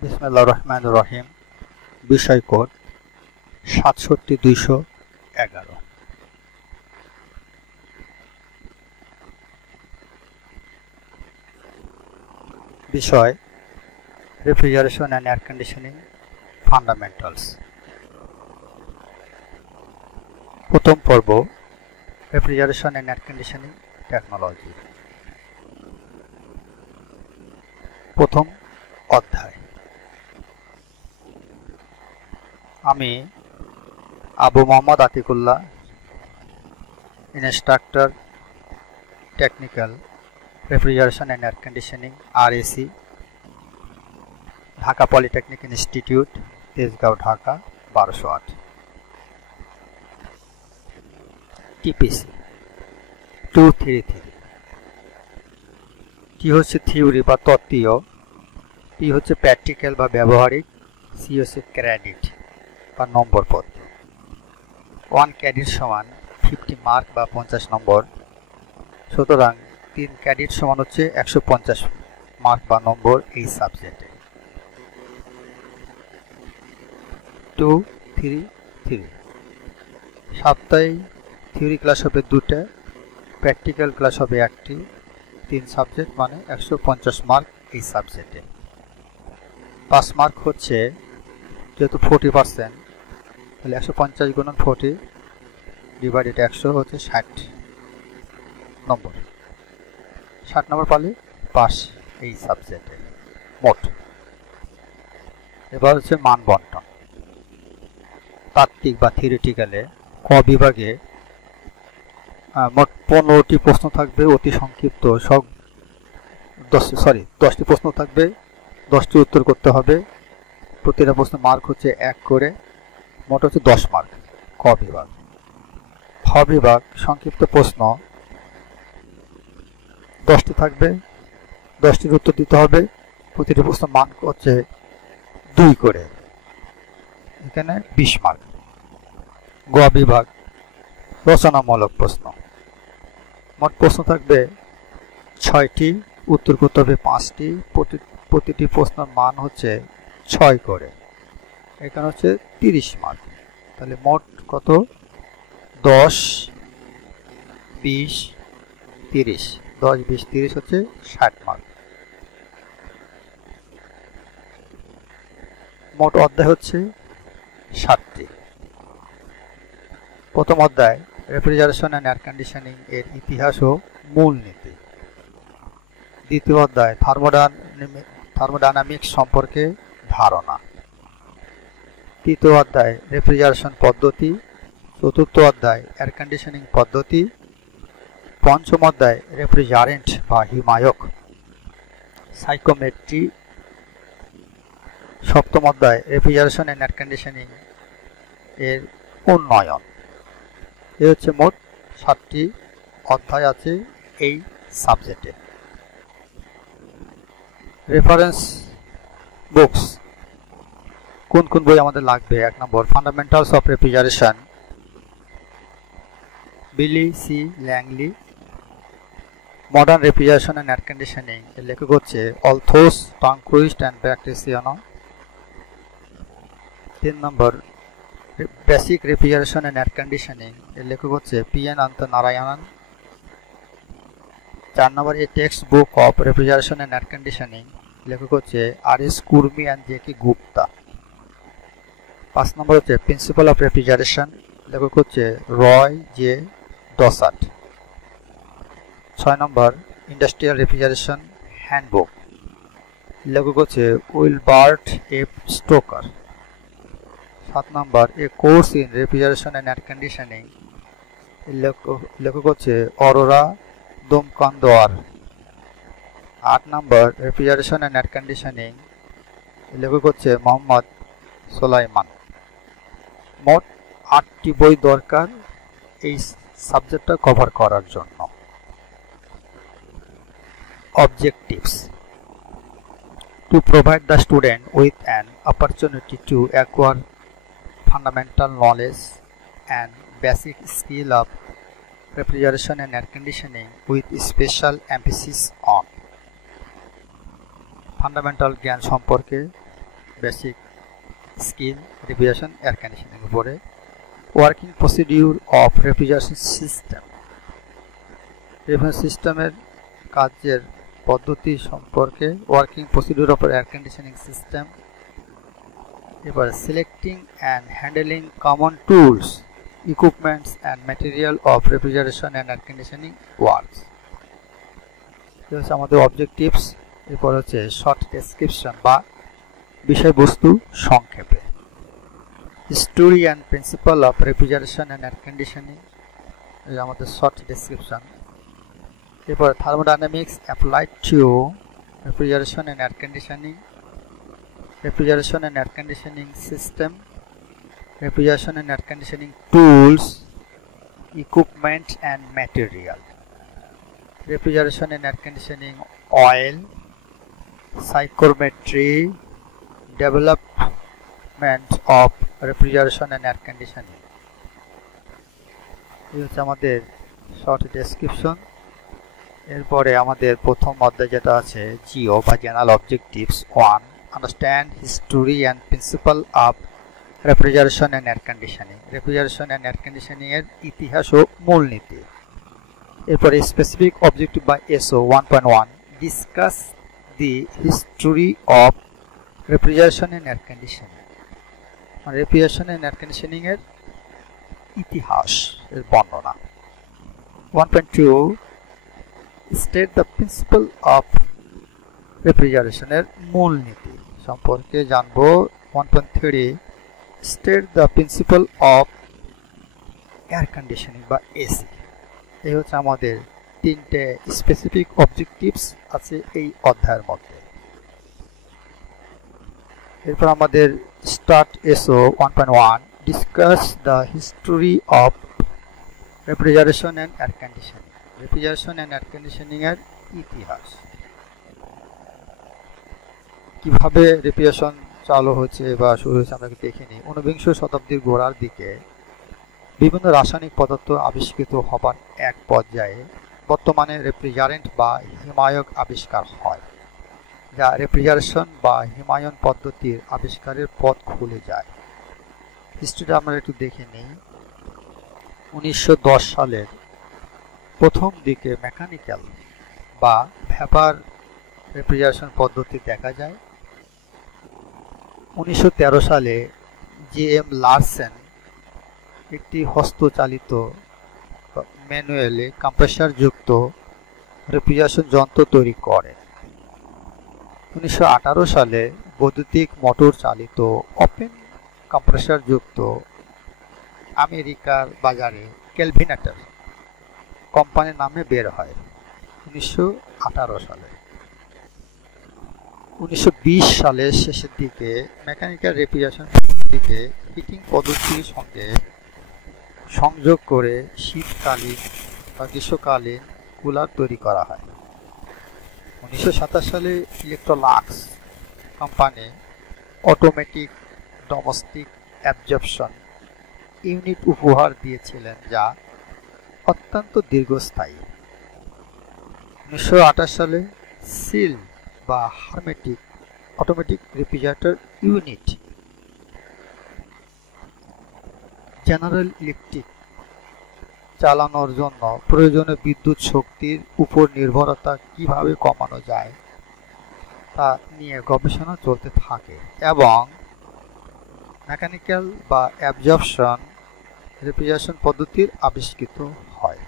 বিসমিল্লাহির রহমানির রহিম। বিষয় কোড ৬৭-২১১। বিষয় refrigeration and air conditioning fundamentals. প্রথম পর্ব refrigeration and air conditioning technology. প্রথম অধ্যায়। আমি Abu Mohammad Atikullah, instructor technical refrigeration and air conditioning RAC, Dhaka polytechnic institute, Tejgaon, Dhaka ১২০৮। TPC 233। T হচ্ছে থিওরি বা তত্ত্বীয়, পি হচ্ছে প্র্যাকটিক্যাল বা ব্যবহারিক, সি হচ্ছে ক্রেডিট বা নম্বর পদ। 1 ক্রেডিট সমান 50 মার্ক বা 50 নম্বর। সুতরাং 3 ক্রেডিট সমান হচ্ছে 150 মার্ক বা নম্বর এই সাবজেক্টে। 233 সপ্তাহে থিওরি ক্লাস হবে 2টা, প্র্যাকটিক্যাল ক্লাস হবে 1টি। 3 সাবজেক্ট মানে 150 মার্ক এই সাবজেক্টে। 5 মার্ক হচ্ছে যেহেতু 40%, তাহলে 150 গুণন 40 ডিভাইডেড 100 হচ্ছে 60 নম্বর। 60 নম্বর পালে পাস এই সাবজেক্টে মোট। এবার হচ্ছে মান বন্টন। তাত্ত্বিক বা থিওরিটিক্যালে ক বিভাগে মোট 15টি প্রশ্ন থাকবে, অতি সংক্ষিপ্ত। 10টি প্রশ্ন থাকবে, 10টি উত্তর করতে হবে। প্রতিটা প্রশ্ন মার্ক হচ্ছে 1 করে, মোট হচ্ছে 10 মার্ক ক বিভাগ। খ বিভাগ সংক্ষিপ্ত প্রশ্ন 10টি থাকবে, 10টির উত্তর দিতে হবে। প্রতিটি প্রশ্ন মার্ক হচ্ছে 2 করে, এখানে 20 মার্ক। গ বিভাগ রচনামূলক প্রশ্ন, মোট প্রশ্ন থাকবে 6টি, উত্তর করতে হবে 5টি। প্রতিটি প্রশ্নের মান হচ্ছে 6 করে, এখানে হচ্ছে 30 মার্ক। তাহলে মোট কত? 10, 20, 30। 10, 20, 30 হচ্ছে 60 মার্ক। মোট অধ্যায় হচ্ছে 7টি। প্রথম অধ্যায় রেফ্রিজারেশন অ্যান্ড এয়ার কন্ডিশনিং এর ইতিহাস ও মূলনীতি। দ্বিতীয় অধ্যায় থার্মোডায়নামিক্স সম্পর্কে ধারণা। তৃতীয় অধ্যায় রেফ্রিজারেশন পদ্ধতি। চতুর্থ অধ্যায় এয়ার কন্ডিশনিং পদ্ধতি। পঞ্চম অধ্যায় রেফ্রিজারেন্ট বা হিমায়ক সাইকোমেট্রি। সপ্তম অধ্যায় রেফ্রিজারেশন অ্যান্ড এয়ার কন্ডিশনিং এর উন্নয়ন। এ হচ্ছে মোট 7টি অধ্যায় আছে এই সাবজেক্টে। রেফারেন্স বুকস কোন কোন বই আমাদের লাগবে? 1 নম্বর fundamentals of refrigeration, Billy C Langley. Modern refrigeration and air conditioning এর লেখক হচ্ছে অলথোস টনকুইস্ট অ্যান্ড ব্যাকট্রিসিয়ানো। 3 নম্বর basic refrigeration and air conditioning এর লেখক হচ্ছে PN নারায়ণন। 4 নম্বর a textbook of refrigeration and air conditioning, লেখক হচ্ছে RS Khurmi and JK Gupta. 5 নম্বর হচ্ছে প্রিন্সিপাল অফ রেফ্রিজারেশন, লেখক হচ্ছে রয় জে ডসাট। 6 নম্বর ইন্ডাস্ট্রিয়াল রেফ্রিজারেশন হ্যান্ডবুক, লেখক হচ্ছে Wilbert F stoker. 7 number A course in refrigeration and air conditioning, লেখক হচ্ছে অরোরা দোমকান্দোয়ার। 8 নম্বর রেফ্রিজারেশন অ্যান্ড এয়ার কন্ডিশনিং, লেখক হচ্ছে মোহাম্মদ সোলাইমান। মোট 8টি বই দরকার এই সাবজেক্টটা কভার করার জন্য। Objectives: to provide the student with an opportunity to acquire fundamental knowledge and basic skill of refrigeration and air conditioning with special emphasis on fundamental জ্ঞান সম্পর্কে basic skill refrigeration air conditioning উপরে। Working procedure of refrigeration system, refrigeration সিস্টেমের কাজের পদ্ধতি সম্পর্কে। Working procedure of air conditioning system. এবার selecting and handling common tools, equipments and material of refrigeration and air conditioning works. এটা হচ্ছে আমাদের objectives. এরপর হচ্ছে শর্ট ডেসক্রিপশন বা বিষয়বস্তু সংক্ষেপে। History and principal of refrigeration and air conditioning, এটা আমাদের শর্ট ডেসক্রিপশন। এরপর thermodynamics applied to refrigeration and air conditioning, refrigeration and air conditioning system, refrigeration and air conditioning tools, equipment and material, refrigeration and air conditioning oil, psychometry, development of refrigeration and air conditioning. এই হচ্ছে আমাদের short description. এরপরে আমাদের প্রথম অধ্যায় যেটা আছে GO বা general objectives 1, understand history and principal of refrigeration and air conditioning, refrigeration and air conditioning এর ইতিহাস ও মূলনীতি। এরপরে স্পেসিফিক অবজেক্টিভ বা SO 1.1, discuss the history of refrigeration and air conditioning, refrigeration and air conditioning এর ইতিহাস এর বর্ণনা। 1.2, state the principal of refrigeration এর মূলনীতি সম্পর্কে জানবো। 1.3, state the principal of air conditioning বা এসি। এই হচ্ছে আমাদের তিনটে স্পেসিফিক অবজেক্টিভস আছে এই অধ্যায়ের মধ্যে। এরপর আমাদের start SO 1.1, discuss the history of refrigeration and air conditioning, refrigeration and air conditioning এর ইতিহাস। কিভাবে রেফ্রিজারেশন চালু হচ্ছে বা শুরু হয়েছে আমরা দেখে নিই। 19বিংশ শতাব্দীর গোড়ার দিকে বিভিন্ন রাসায়নিক পদার্থ আবিষ্কৃত হবার এক পর্যায়ে বর্তমানে রেফ্রিজারেন্ট বা হিমায়ক আবিষ্কার হয়, যা রেফ্রিজারেশন বা হিমায়ন পদ্ধতির আবিষ্কারের পথ খুলে যায়। হিস্ট্রিটা আমরা একটু দেখে নিই। 1910 সালের প্রথম দিকে মেকানিক্যাল বা ভ্যাপার রেফ্রিজারেশন পদ্ধতি দেখা যায়। 1913 সালে জে.এম. লারসেন একটি হস্তচালিত ম্যানুয়ালি কম্প্রেসার যুক্ত রেফ্রিজারেশন যন্ত্র তৈরি করেন। 1918 সালে বৈদ্যুতিক মোটর চালিত ওপেন কম্প্রেসার যুক্ত আমেরিকার বাজারে কেলভিনেটর কোম্পানির নামে বের হয় 1918 সালে। 1920 সালের শেষের দিকে মেকানিক্যাল রেফ্রিজারেশন পদ্ধতিকে হিটিং পদ্ধতির সঙ্গে সংযোগ করে শীতকালীন বা গ্রীষ্মকালীন কুলার তৈরি করা হয়। 1927 সালে ইলেকট্রোলাক্স company automatic domestic absorption unit উপহার দিয়েছিলেন, যা অত্যন্ত দীর্ঘস্থায়ী। 1928 সালে সিল বা hermetic automatic refrigerator unit general electric চালানোর জন্য প্রয়োজনীয় বিদ্যুৎ শক্তির উপর নির্ভরতা কিভাবে কমানো যায় তা নিয়ে গবেষণা চলতে থাকে এবং মেকানিক্যাল বা অ্যাবজর্পশন রেফ্রিজারেশন পদ্ধতির আবিষ্কৃত হয়,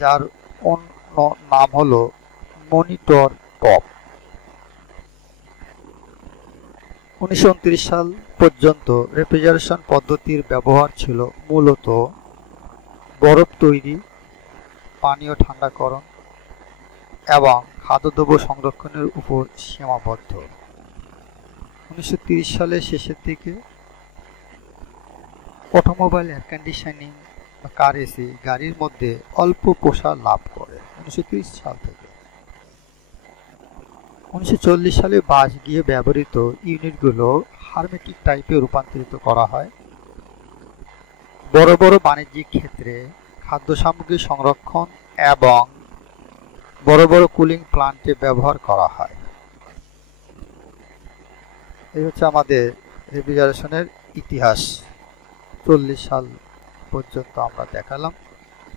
যার অন্য নাম হলো মনিটর টপ। 1929 সাল পর্যন্ত রেফ্রিজারেশন পদ্ধতির ব্যবহার ছিল মূলত বরফ তৈরি, পানীয় ঠান্ডাকরণ এবং খাদ্যদ্রব্য সংরক্ষণের উপর সীমাবদ্ধ। 1930 সালের শেষের দিকে অটোমোবাইল এয়ার কন্ডিশনিং বা কার এসি গাড়ির মধ্যে অল্প প্রসার লাভ করে 1930 সাল থেকে। 1940 সালে বাস গিয়ে ব্যবহৃত ইউনিটগুলো হারমেটিক টাইপে রূপান্তরিত করা হয়। বড় বড় বাণিজ্যিক ক্ষেত্রে খাদ্য সামগ্রী সংরক্ষণ এবং বড় বড় কুলিং প্লান্টে ব্যবহার করা হয়। এই হচ্ছে আমাদের রেফ্রিজারেশনের ইতিহাস। 40 সাল পর্যন্ত আমরা দেখালাম,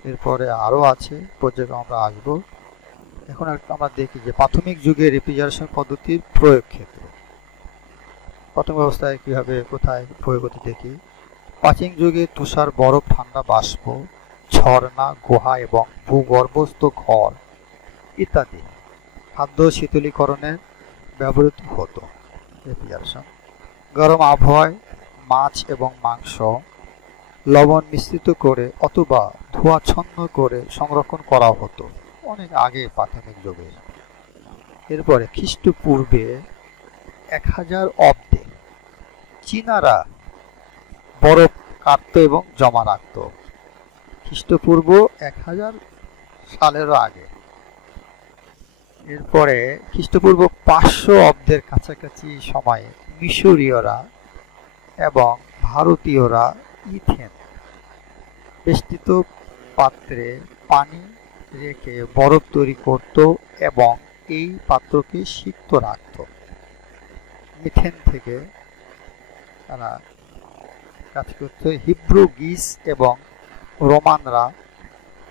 এরপরে আরও আছে, পর্যায়ে আমরা আসবো। এখন আমরা দেখি যে প্রাথমিক যুগে রেফ্রিজারেশন পদ্ধতির প্রয়োগ ক্ষেত্র। প্রথম অবস্থায় কীভাবে কোথায় প্রয়োগ হতে দেখি। প্রাচীন যুগে তুষার, বরফ, ঠান্ডা বাষ্প, ঝর্ণা, গুহা এবং ভূগর্ভস্থ ঘর ইত্যাদি খাদ্য শীতলীকরণে ব্যবহৃত হতো। রেফ্রিজারেশন গরম আবহাওয়ায় মাছ এবং মাংস লবণ মিশ্রিত করে অথবা ধোঁয়াচ্ছন্ন করে সংরক্ষণ করা হতো, অনেক আগে প্রাথমিক যুগে। এরপরে খ্রিস্টপূর্বে 1000 অব্দে চীনারা বরফ কাটত এবং জমা রাখত। খ্রিস্টপূর্ব 1000 সালেরও আগে। এরপরে খ্রিস্টপূর্ব 500 অব্দের কাছাকাছি সময়ে মিশরীয়রা এবং ভারতীয়রা ইথেন বেষ্টিত পাত্রে পানি রেখে বরফ তৈরি করত এবং এই পাত্রকে সিক্ত রাখত। মিথেন থেকে তারা কাজ করত। হিব্রু, গ্রিস এবং রোমানরা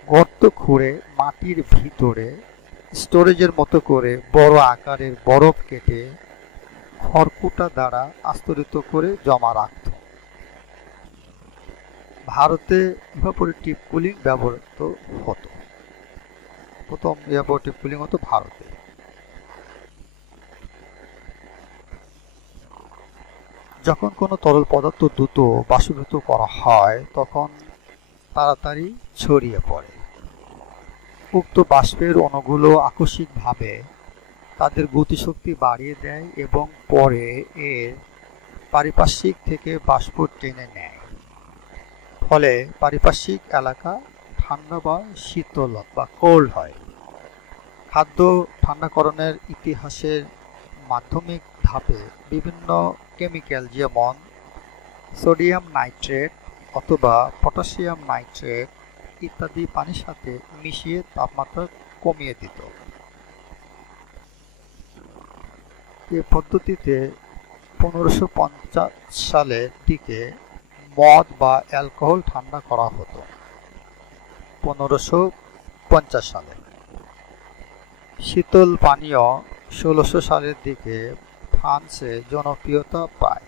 গর্ত খুঁড়ে মাটির ভিতরে স্টোরেজের মতো করে বড় আকারের বরফ কেটে খড়কুটা দ্বারা আস্তরিত করে জমা রাখত। ভারতে ইভাপোরেটিভ কুলিং ব্যবহৃত হতো। প্রথম ইভাপোরেটিভ কুলিং হতো ভারতে। যখন কোনো তরল পদার্থ দ্রুত বাষ্পীভূত করা হয় তখন তাড়াতাড়ি ছড়িয়ে পড়ে। উক্ত বাষ্পের অণুগুলো আকস্মিকভাবে তাদের গতিশক্তি বাড়িয়ে দেয় এবং পরে এর পারিপার্শ্বিক থেকে বাষ্প টেনে নেয়। ফলে পারিপার্শ্বিক এলাকা ঠান্ডা বা শীতল বা কোল্ড হয়। খাদ্য ঠান্ডাকরণের ইতিহাসের মাধ্যমিক ধাপে বিভিন্ন কেমিক্যাল যেমন সোডিয়াম নাইট্রেট অথবা পটাশিয়াম নাইট্রেট ইত্যাদি পানির সাথে মিশিয়ে তাপমাত্রা কমিয়ে দিত। এ পদ্ধতিতে 1550 সালের দিকে মদ বা অ্যালকোহল ঠান্ডা করা হতো। 1550 সালে শীতল পানীয় 1600 সালের দিকে ফ্রান্সে জনপ্রিয়তা পায়।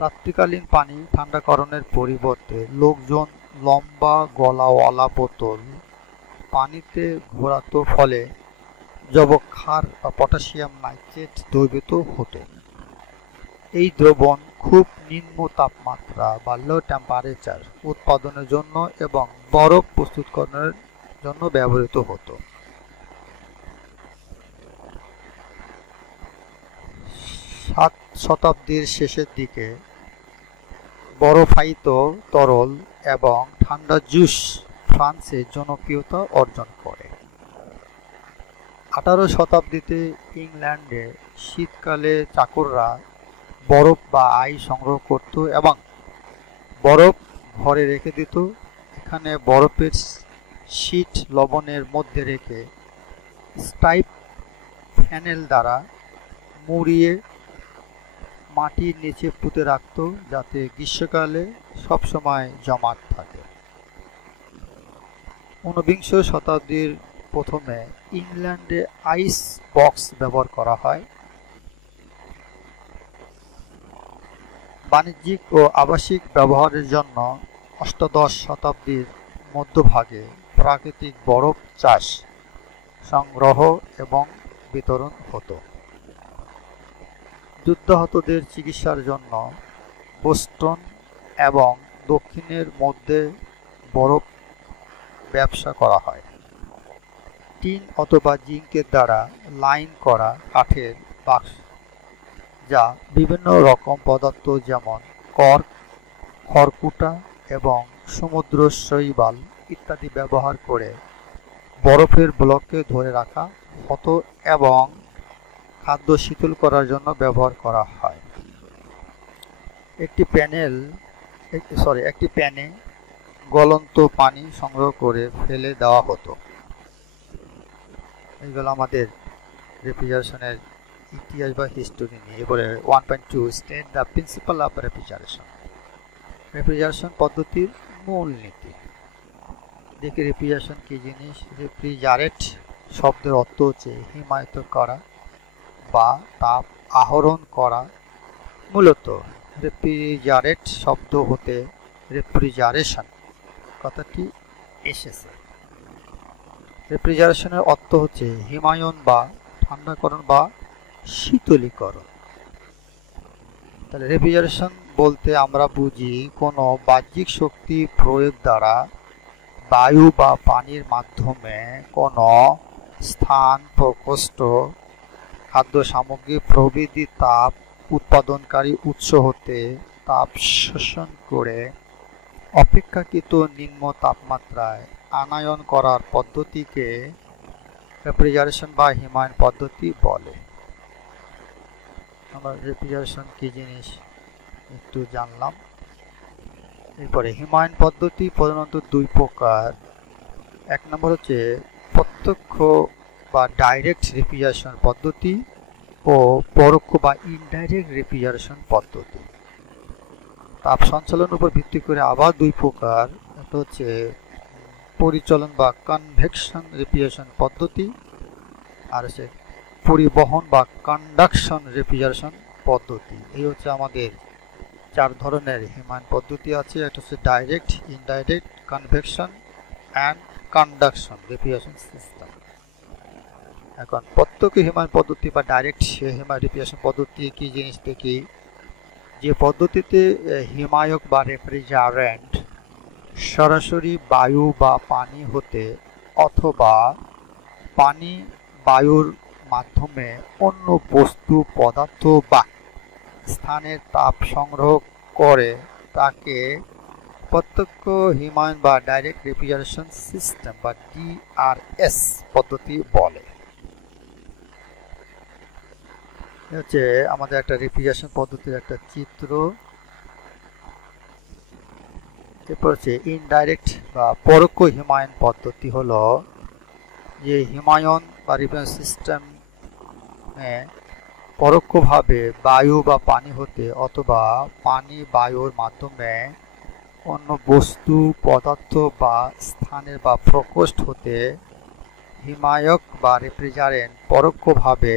রাত্রিকালীন পানি ঠান্ডাকরণের পরিবর্তে লোকজন লম্বা গলাওয়ালা বোতল পানিতে ঘোরাতো, ফলে যবক্ষার বা পটাশিয়াম নাইট্রেট দ্রবীভূত হতো। এই দ্রবণ খুব নিম্ন তাপমাত্রা বা লো টেম্পারেচার উৎপাদনের জন্য এবং বরফ প্রস্তুতকরণের জন্য ব্যবহৃত হতো। 7 শতাব্দীর শেষের দিকে বরফায়িত তরল এবং ঠান্ডা জুস ফ্রান্সে জনপ্রিয়তা অর্জন করে। 18 শতাব্দীতে ইংল্যান্ডে শীতকালে চাকররা বরফ বা আইস সংগ্রহ করত এবং বরফ ঘরে রেখে দিত। এখানে বরফের শীট লবণের মধ্যে রেখে স্টাইপ ফ্যানেল দ্বারা মুড়িয়ে মাটির নিচে পুঁতে রাখত, যাতে গ্রীষ্মকালে সবসময় জমাট থাকে। 19 শতাব্দীর প্রথমে ইংল্যান্ডে আইস বক্স ব্যবহার করা হয়। বাণিজ্যিক ও আবাসিক ব্যবহারের জন্য 18 শতাব্দীর মধ্যভাগে প্রাকৃতিক বরফ চাষ, সংগ্রহ এবং বিতরণ হতো। যুদ্ধাহতদের চিকিৎসার জন্য বোস্টন এবং দক্ষিণের মধ্যে বরফ ব্যবসা করা হয়। টিন অথবা জিঙ্কের দ্বারা লাইন করা কাঠের বাক্স, যা বিভিন্ন রকম পদার্থ যেমন কর্ক, খড়কুটা এবং সমুদ্র শৈবাল ইত্যাদি ব্যবহার করে বরফের ব্লককে ধরে রাখা হতো এবং খাদ্য শীতল করার জন্য ব্যবহার করা হয়। একটি প্যানে গলন্ত পানি সংগ্রহ করে ফেলে দেওয়া হতো। এইগুলো আমাদের রেফ্রিজারেশনের ইতিহাস বা হিস্টোরি নিয়ে। এরপরে 1.2 state the principal of refrigeration. Refrigeration পদ্ধতির মূলনীতি। দেখি রেফ্রিজারেশন কি জিনিস। রেফ্রিজারেট শব্দের অর্থ হচ্ছে হিমায়িত করা বা তাপ আহরণ করা। মূলত রেফ্রিজারেট শব্দ হতে রেফ্রিজারেশন কথাটি এসেছে। রেফ্রিজারেশনের অর্থ হচ্ছে হিমায়ন বা ঠান্ডাকরণ বা শীতলীকরণ। তাহলে রেফ্রিজারেশন বলতে আমরা বুঝি কোনো বাহ্যিক শক্তি প্রয়োগ দ্বারা বায়ু বা পানির মাধ্যমে কোনো স্থান, প্রকোষ্ঠ, খাদ্য সামগ্রী প্রভৃতি তাপ উৎপাদনকারী উৎস হতে তাপ শোষণ করে অপেক্ষাকৃত নিম্ন তাপমাত্রায় আনয়ন করার পদ্ধতিকে রেফ্রিজারেশন বা হিমায়ন পদ্ধতি বলে। আমরা রেফ্রিজারেশন কি জিনিস একটু জানলাম। এরপরে হিমায়ন পদ্ধতি প্রধানত দুই প্রকার। এক নম্বর হচ্ছে প্রত্যক্ষ বা ডাইরেক্ট রেফ্রিজারেশন পদ্ধতি ও পরোক্ষ বা ইনডাইরেক্ট রেফ্রিজারেশন পদ্ধতি। তাপ সঞ্চালনের উপর ভিত্তি করে আবার দুই প্রকার। একটা হচ্ছে পরিচলন বা কনভেকশন রেফ্রিজারেশন পদ্ধতি, আর হচ্ছে পরিবহন বা কন্ডাকশন রেফ্রিজারেশন পদ্ধতি। এই হচ্ছে আমাদের চার ধরনের হিমায়ন পদ্ধতি আছে। একটা হচ্ছে direct, indirect, convection and conduction refrigeration system. এখন প্রত্যক্ষ হিমায়ন পদ্ধতি বা ডাইরেক্ট হিমায়ন রেফ্রিজারেশন পদ্ধতি কি জিনিস দেখি। যে পদ্ধতিতে হিমায়ক বা রেফ্রিজারেন্ট সরাসরি বায়ু বা পানি হতে অথবা পানি বায়ুর মাধ্যমে অন্য বস্তু, পদার্থ বা স্থানের তাপ সংগ্রহ করে তাকে প্রত্যক্ষ হিমায়ন বা ডাইরেক্ট রেফ্রিজারেশন সিস্টেম বা ডিআরএস পদ্ধতি বলে। হচ্ছে আমাদের একটা রেফ্রিজারেশন পদ্ধতির একটা চিত্র। এরপর হচ্ছে ইনডাইরেক্ট বা পরোক্ষ হিমায়ন পদ্ধতি হলো যে হিমায়ন বা রেফ্রিজারেশন সিস্টেমে পরোক্ষভাবে বায়ু বা পানি হতে অথবা পানি বায়ুর মাধ্যমে অন্য বস্তু, পদার্থ বা স্থানের বা প্রকোষ্ঠ হতে হিমায়ক বা রেফ্রিজারেন্ট পরোক্ষভাবে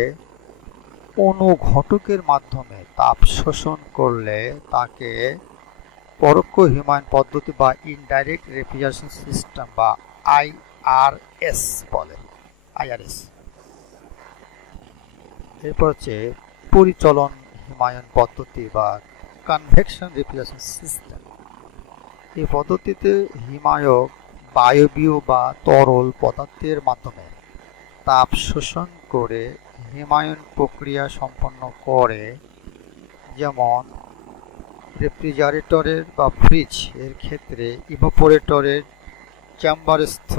অনুঘটকের মাধ্যমে তাপ শোষণ করলে তাকে পরোক্ষ হিমায়ন পদ্ধতি বা ইনডাইরেক্ট রেফ্রিজারেশন সিস্টেম বা আইআরএস বলে। আইআরএস। এরপর হচ্ছে পরিচলন হিমায়ন পদ্ধতি বা কনভেকশন রেফ্রিজারেশন সিস্টেম। এই পদ্ধতিতে হিমায়ক বায়বীয় বা তরল পদার্থের মাধ্যমে তাপ শোষণ করে হিমায়ন প্রক্রিয়া সম্পন্ন করে। যেমন রেফ্রিজারেটরের বা ফ্রিজ এর ক্ষেত্রে ইভাপোরেটরের চেম্বারস্থ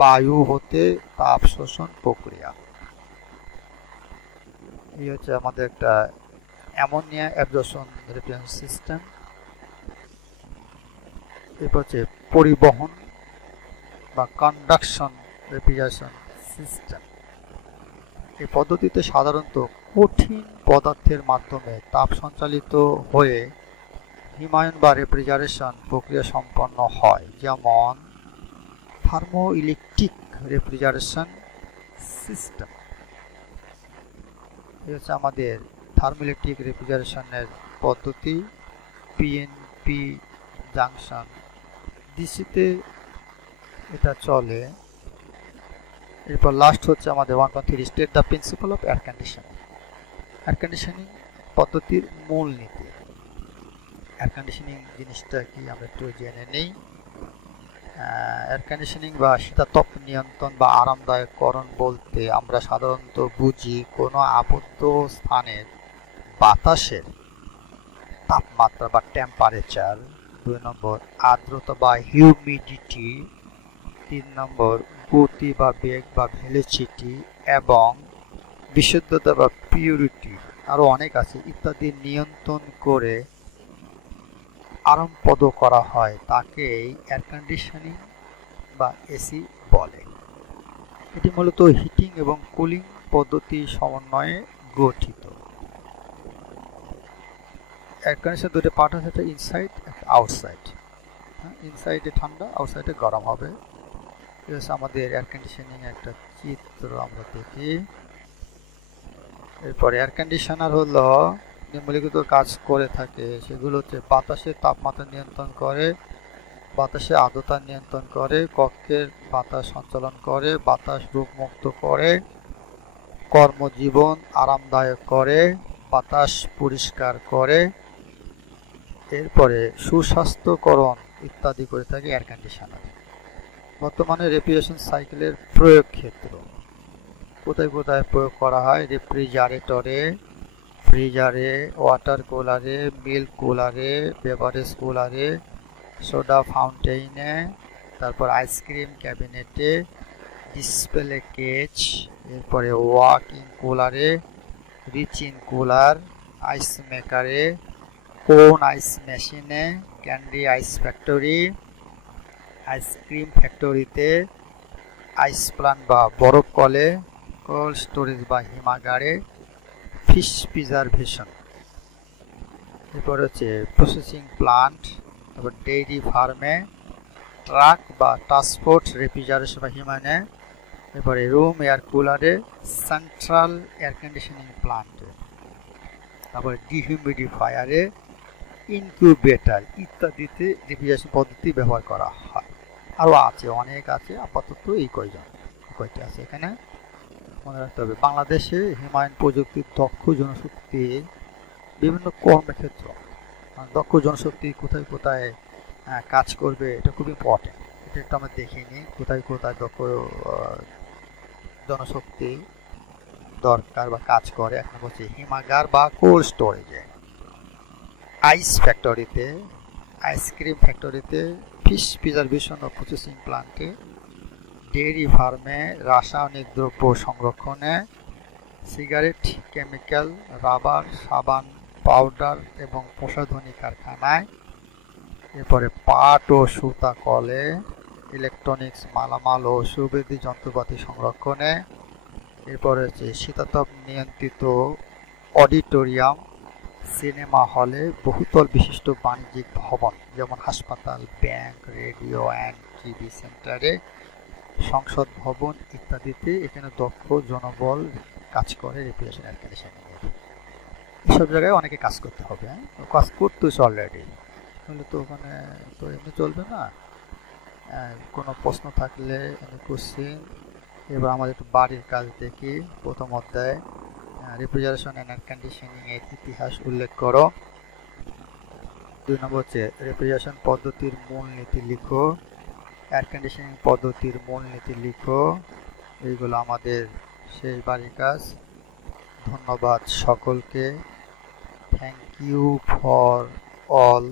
বায়ু হতে তাপ শোষণ প্রক্রিয়া। এই হচ্ছে আমাদের একটা অ্যামোনিয়া অ্যাবজর্পশন রেফ্রিজারেশন সিস্টেম। এরপর হচ্ছে পরিবহন বা কন্ডাকশন রেফ্রিজারেশন সিস্টেম। এই পদ্ধতিতে সাধারণত কঠিন পদার্থের মাধ্যমে তাপ সঞ্চালিত হয়ে হিমায়ন বা রেফ্রিজারেশন প্রক্রিয়া সম্পন্ন হয়। যেমন থার্মোইলেকট্রিক রেফ্রিজারেশন সিস্টেম। এই হচ্ছে আমাদের থার্মোইলেকট্রিক রেফ্রিজারেশনের পদ্ধতি। পিএনপি জাংশন ডিসিতে এটা চলে। এরপর লাস্ট হচ্ছে আমাদের 1.3 state the principal of air conditioning. Air conditioning পদ্ধতির মূলনীতি। এয়ার কন্ডিশনিং জিনিসটা কি আমরা একটু জেনে নেই। এয়ার কন্ডিশনিং বা শীতাতপ নিয়ন্ত্রণ বা আরামদায়ককরণ বলতে আমরা সাধারণত বুঝি কোনো আবদ্ধ স্থানের বাতাসের তাপমাত্রা বা টেম্পারেচার, 2 নম্বর আর্দ্রতা বা হিউমিডিটি, 3 নম্বর গতি বা বেগ বা ভেলোসিটি এবং বিশুদ্ধতা বা পিউরিটি, আরও অনেক আছে, ইত্যাদি নিয়ন্ত্রণ করে আরামপ্রদ করা হয় তাকেই এয়ার কন্ডিশনিং বা এসি বলে। এটি মূলত হিটিং এবং কুলিং পদ্ধতি সমন্বয়ে গঠিত। এয়ার কন্ডিশন দুটো পার্ট আছে, একটা ইনসাইড একটা আউটসাইড। ইনসাইডে ঠান্ডা, আউটসাইডে গরম হবে। আমাদের এয়ার কন্ডিশনিং একটা চিত্র আমরা দেখি। এরপর এয়ার কন্ডিশনার হলো নিম্নলিখিত কাজ করে থাকে, সেগুলো হচ্ছে বাতাসের তাপমাত্রা নিয়ন্ত্রণ করে, বাতাসে আর্দ্রতা নিয়ন্ত্রণ করে, কক্ষের বাতাস সঞ্চালন করে, বাতাস রোগমুক্ত করে, কর্মজীবন আরামদায়ক করে, বাতাস পরিষ্কার করে, এরপরে সুস্বাস্থ্যকরণ ইত্যাদি করে থাকে এয়ার কন্ডিশনার। বর্তমানে রেফ্রিজারেশন সাইকেলের প্রয়োগ ক্ষেত্র কোথায় কোথায় প্রয়োগ করা হয়? রেফ্রিজারেটরে, ফ্রিজারে, ওয়াটার কুলারে, মিল্ক কুলারে, বেভারেজ কুলারে, সোডা ফাউন্টেইনে, তারপর আইসক্রিম ক্যাবিনেটে, ডিসপ্লে কেজ, এরপরে ওয়াকিং কুলারে, রিচিন কুলার, আইস মেকারে, কোন আইস মেশিনে, ক্যান্ডি আইস ফ্যাক্টরি, আইসক্রিম ফ্যাক্টরিতে, আইস প্লান্ট বা বরফ কলে, কোল্ড স্টোরেজ বা হিমাগারে, ফিশ প্রিজারভেশন, এরপর হচ্ছে প্রসেসিং প্লান্ট, তারপর ডেইরি ফার্মে, ট্রাক বা ট্রান্সপোর্ট রেফ্রিজারেশন বা হিমানে, এরপরে রুম এয়ার কুলারে, সেন্ট্রাল এয়ার কন্ডিশনিং প্লান্টে, তারপরে ডিহিউমিডিফায়ারে, ইনকিউবেটর ইত্যাদিতে রেফ্রিজারেশন পদ্ধতি ব্যবহার করা হয়। আরও আছে, অনেক আছে, আপাতত এই কয়টি আছে এখানে মনে রাখতে হবে। বাংলাদেশে হিমায়ন প্রযুক্তির দক্ষ জনশক্তির বিভিন্ন কর্মক্ষেত্র, দক্ষ জনশক্তি কোথায় কোথায় কাজ করবে, এটা খুব ইম্পর্টেন্ট। এটা একটু আমরা দেখিনি, কোথায় কোথায় দক্ষ জনশক্তি দরকার বা কাজ করে। এখন বলছি হিমাগার বা কোল্ড স্টোরেজে, আইস ফ্যাক্টরিতে, আইসক্রিম ফ্যাক্টরিতে, ফিশ প্রিজারভেশন ও প্রসেসিং প্লান্টে, ডেয়ারি ফার্মে, রাসায়নিক দ্রব্য সংরক্ষণে, সিগারেট, কেমিক্যাল, রাবার, সাবান, পাউডার এবং প্রসাধনী কারখানায়, এরপরে পাট ও সুতা কলে, ইলেকট্রনিক্স মালামাল ও সুবিধি যন্ত্রপাতি সংরক্ষণে, এরপরে হচ্ছে শীতাতপ নিয়ন্ত্রিত অডিটোরিয়াম, সিনেমা হলে, বহুতল বিশিষ্ট বাণিজ্যিক ভবন যেমন হাসপাতাল, ব্যাংক, রেডিও অ্যান্ড টিভি সেন্টারে, সংসদ ভবন ইত্যাদিতে এখানে দক্ষ জনবল কাজ করে রেফ্রিজারেশন এয়ার কন্ডিশনিং। এসব জায়গায় অনেকে কাজ করতে হবে, কাজ করতেছে অলরেডি, তাহলে তো ওখানে তো এমনি চলবে না। কোনো প্রশ্ন থাকলে এমনি কোশ্চেন। এবার আমাদের একটু বাড়ির কাজ দেখি। প্রথম অধ্যায়, রেফ্রিজারেশন অ্যান্ড এয়ার কন্ডিশনিং এর ইতিহাস উল্লেখ করো। 2 নম্বর হচ্ছে রেফ্রিজারেশন পদ্ধতির মূলনীতি লিখো, এয়ার কন্ডিশনিং পদ্ধতির মূলনীতি লিখো। এইগুলো আমাদের শেষ বাড়ির কাজ। ধন্যবাদ সকলকে। Thank you for all.